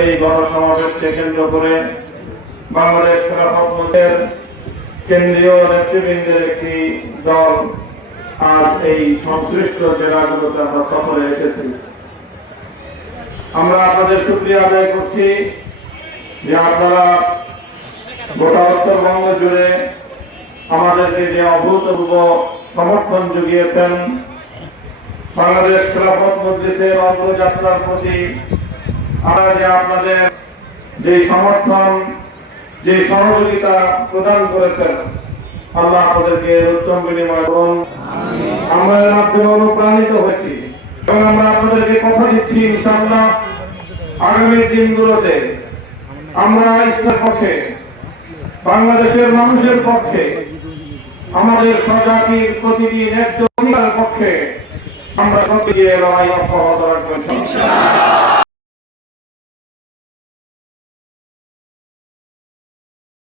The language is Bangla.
এই গণসমাবেশকে কেন্দ্র করে বাংলাদেশ খেলাফত কেন্দ্রীয় নেতৃবৃন্দের একটি দল আজ এই সংশ্লিষ্ট জেলাগুলোতে আমরা সফরে এসেছি। আমরা আপনাদের শুক্রিয়া আদায় করছি যে আপনারা গোটা উত্তরবঙ্গ জুড়ে আমাদেরকে যে অভূতপূর্ব সমর্থন জুগিয়েছেন, বাংলাদেশ খেলাফত মজলিসের অগ্রযাত্রার প্রতি আমরা যে আপনাদের যে সমর্থন যে সহযোগিতা প্রদান করেছেন আল্লাহ আপনাদেরকে উত্তম বিনিময় করুন। আমরা এর মাধ্যমে অনুপ্রাণিত হয়েছি। এবং আমরা আপনাদেরকে কথা দিচ্ছি ইনশাআল্লাহ আগামী দিনগুলোতে আমরা ইসলামের পক্ষে বাংলাদেশের মানুষের পক্ষে আমাদের স্বজাতির প্রতিটি ন্যায্য অধিকারের পক্ষে আমরা সত্যি লড়াই অব্যাহত রাখব।